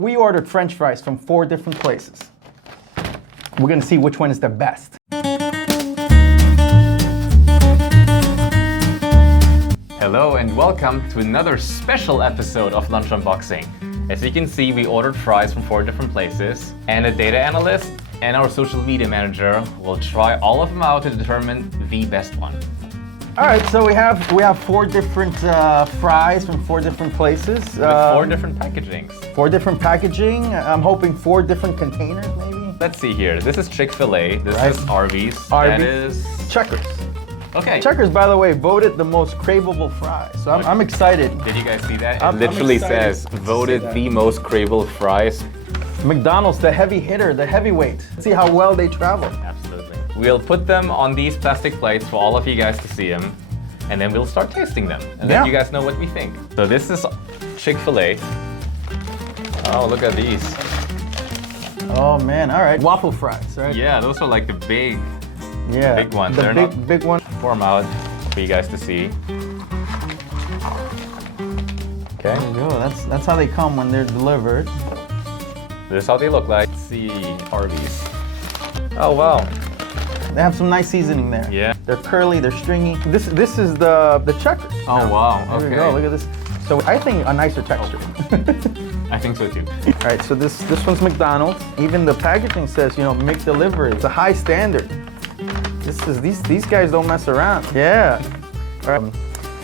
We ordered French fries from 4 different places. We're gonna see which one is the best. Hello and welcome to another special episode of Lunch Unboxing. As you can see, we ordered fries from 4 different places, and a data analyst and our social media manager will try all of them out to determine the best one. All right, so we have 4 different fries from 4 different places. With 4 different packagings. 4 different packaging. I'm hoping 4 different containers, maybe. Let's see here. This is Chick-fil-A. This is Arby's. Arby's. That is Checkers. Okay. Checkers, by the way, voted the most craveable fries. So I'm excited. Did you guys see that? I'm It literally excited says to see voted that. the most craveable fries. McDonald's, the heavy hitter, the heavyweight. See how well they travel. Absolutely. We'll put them on these plastic plates for all of you guys to see them, and then we'll start tasting them and let you guys know what we think. So this is Chick-fil-A. Oh, look at these. Oh man, all right. Waffle fries, right? Yeah, those are like the big ones. The They're big one. Pour them out for you guys to see. Okay. There you go. That's how they come when they're delivered. This is how they look like. Let's see, Arby's. Oh wow. They have some nice seasoning there. Yeah. They're curly, they're stringy. This is the Checkers. Oh wow. There Okay. we go. Look at this. So I think a nicer texture. I think so too. All right. So this one's McDonald's. Even the packaging says, you know, make delivery. It's a high standard. These guys don't mess around. Yeah. All right.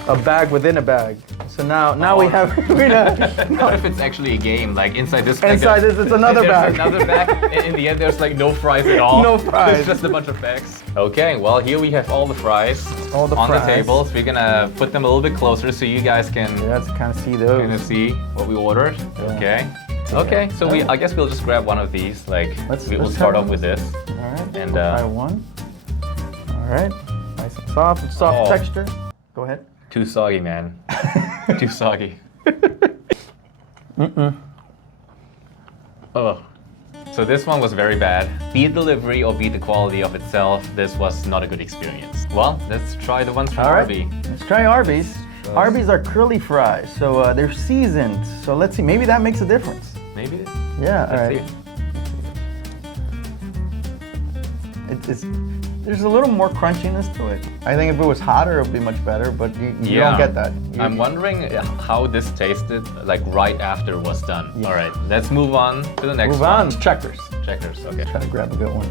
A bag within a bag. So now we have. What if it's actually a game? Like inside this bag. Inside this, it's another bag. Another bag. And in the end, there's like no fries at all. No fries. It's just a bunch of bags. Okay, well here we have all the fries All the on fries. the tables. We're gonna put them a little bit closer so you guys can Yeah, to kind of see kind of those. see what we ordered. Yeah. Okay. Okay, so I guess we'll just grab one of these. Like we'll let's start have off with this. All right. And Try one. All right. Nice and soft texture. Go ahead. Too soggy, man. Too soggy. Oh. So this one was very bad. Be it delivery or be it the quality of itself, this was not a good experience. Well, let's try the ones from All right. Arby. Let's try Arby's. Arby's are curly fries, so they're seasoned. So let's see. Maybe that makes a difference. Maybe. Yeah. All Let's right. see. There's a little more crunchiness to it. I think if it was hotter, it would be much better, but you don't get that. I'm wondering how this tasted like right after it was done. Yeah. All right, let's move on to the next Move one. on. Checkers. Checkers, okay. Try to grab a good one.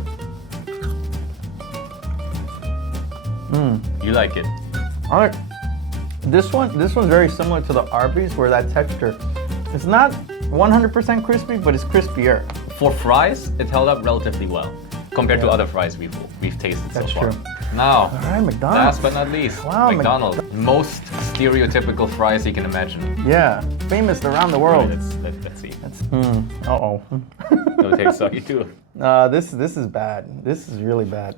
You like it? All right. This one's very similar to the Arby's, where that texture, it's not 100% crispy, but it's crispier. For fries, it held up relatively well compared to other fries we've tasted That's so far. true. Now, All right, McDonald's. last but not least, Wow, McDonald's. Most stereotypical fries you can imagine. Yeah, famous around the world. Let's see. Uh-oh. It'll taste sucky too. This is bad. This is really bad.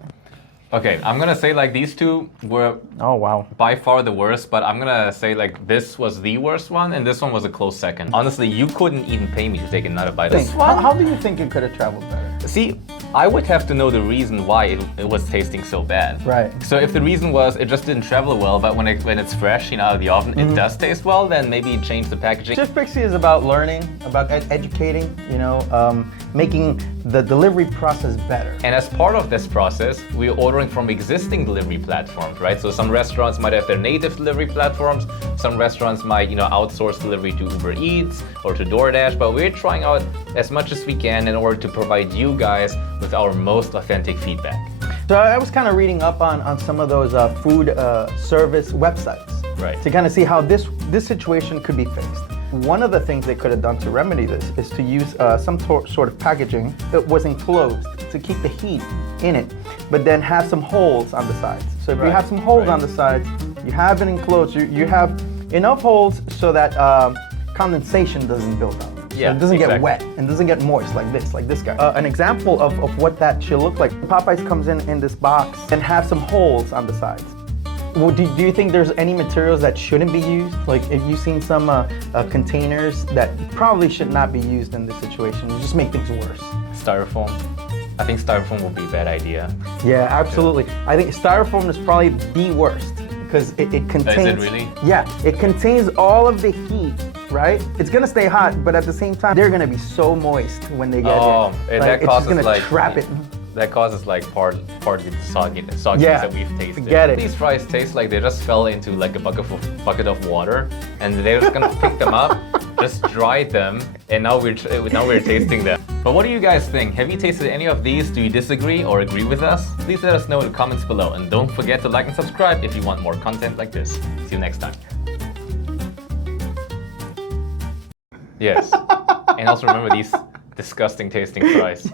Okay, I'm gonna say like these two were Oh, wow. by far the worst, but I'm gonna say like this was the worst one and this one was a close second. Honestly, you couldn't even pay me to take another bite. This one? How do you think it could have traveled better? See, I would have to know the reason why it was tasting so bad. Right. So if the reason was it just didn't travel well, but when it's fresh, you know, out of the oven, it does taste well, then maybe change the packaging. ShiftPixy is about learning, about educating, you know, making the delivery process better. And as part of this process, we're ordering from existing delivery platforms, right? So some restaurants might have their native delivery platforms. Some restaurants might, you know, outsource delivery to Uber Eats or to DoorDash, but we're trying out as much as we can in order to provide you guys with our most authentic feedback. So I was kind of reading up on some of those food service websites. Right. To kind of see how this situation could be fixed. One of the things they could have done to remedy this is to use some sort of packaging that was enclosed to keep the heat in it, but then have some holes on the sides. So if you have some holes on the sides, you have it enclosed, you have enough holes so that condensation doesn't build up. Yeah, so it doesn't get exactly. wet and doesn't get moist like this guy. An example of what that should look like. Popeyes comes in this box and have some holes on the sides. Well, do you think there's any materials that shouldn't be used? Like, have you seen some containers that probably should not be used in this situation? It just make things worse. Styrofoam. I think styrofoam would be a bad idea. Yeah, absolutely. I think styrofoam is probably the worst because it contains. Is it really? Yeah, it contains all of the heat right? It's gonna stay hot, but at the same time, they're gonna be so moist when they get Oh, here. and Like, that it's just causes gonna like trap it. That causes like partly the sogginess Yeah, that we've tasted. forget it. These fries taste like they just fell into like a bucket of water, and they're just gonna pick them up, just dried them, and now we're tasting them. But what do you guys think? Have you tasted any of these? Do you disagree or agree with us? Please let us know in the comments below, and don't forget to like and subscribe if you want more content like this. See you next time. Yes, and also remember these disgusting tasting fries.